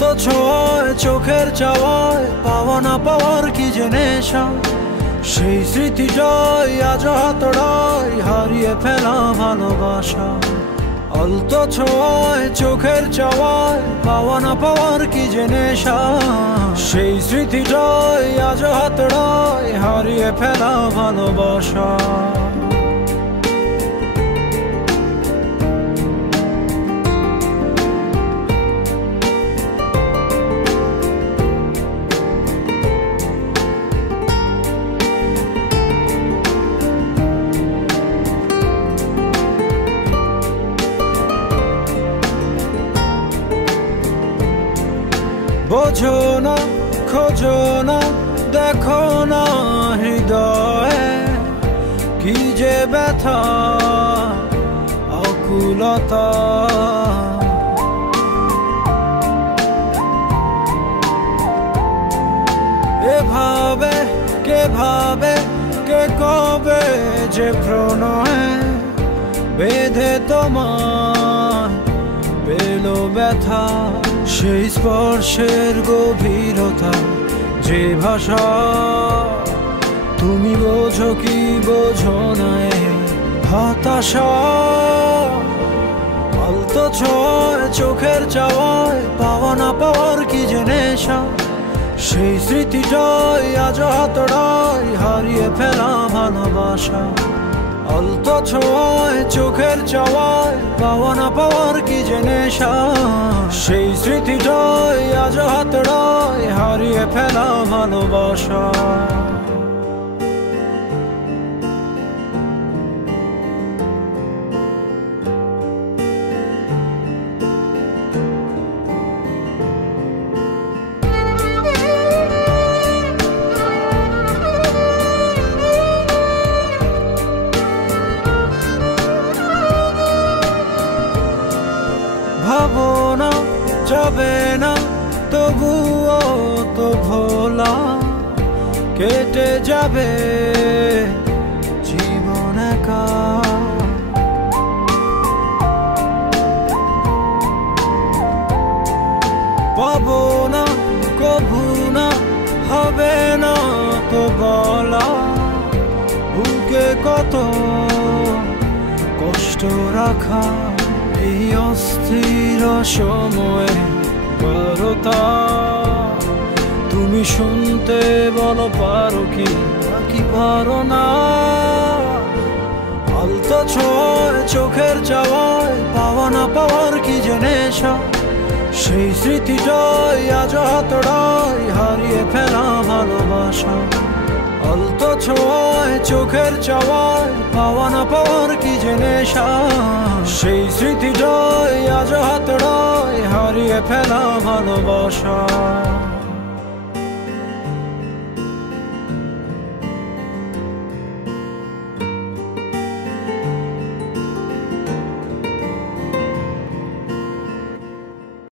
আলতো ছোঁয়ায় চোখের চাওয়ায় পাওয়া না পাওয়ার কি যে নেশা, সেই স্মৃতিটাই আজ হাতড়ায় হারিয়ে ফেলা ভালোবাসা। আলতো ছোঁয়ায় চোখের চাওয়ায় পাওয়া না পাওয়ার কি যে নেশা, সেই স্মৃতিটাই আজ হাতড়ায় হারিয়ে ফেলা ভালোবাসা। বোঝো না, খোঁজো না, দেখো না হৃদয়ে কি যে ব্যথা আকুলতা। এভাবে কে ভাবে, কে কবে যে প্রণয়ে বেঁধে তোমার পেল ব্যথা। সেই স্পর্শের গভীরতা, যে ভাষা তুমি বোঝো কি বোঝো না হতাশা। আলতো ছোঁয়ায় চোখের চাওয়ায় পাওয়া না পাওয়ার কি যে নেশা, সেই স্মৃতিটাই আজ হাতড়ায় হারিয়ে ফেলা ভালোবাসা। আলতো ছোঁয়ায় চোখের চাওয়ায় পাওয়া না পাওয়ার কি যে নেশা, সেই স্মৃতিটাই আজ হাতড়ায় হারিয়ে ফেলা ভালোবাসা। ভাবনা যাবে না তবুও তো ভোলা, কেটে যাবে জীবন একা। পাবো না কভু না, হবে না তো বলা, বুকে কত কষ্ট রাখা। এই অস্থির সময়ে বারতা তুমি শুনতে বলো পারো কি নাকি পারো না। আলতো ছোঁয়ায় চোখের চাওয়ায় পাওয়া না পাওয়ার কি যে নেশা, সেই স্মৃতিটাই আজ হাতড়ায় হারিয়ে ফেলা ভালোবাসা। আলতো ছোঁয়ায় চোখের চাওয়ায় পাওয়া না পাওয়ার কি যে নেশা, সেই স্মৃতিটাই আজ হাতড়ায় হারিয়ে ফেলা ভালোবাসা।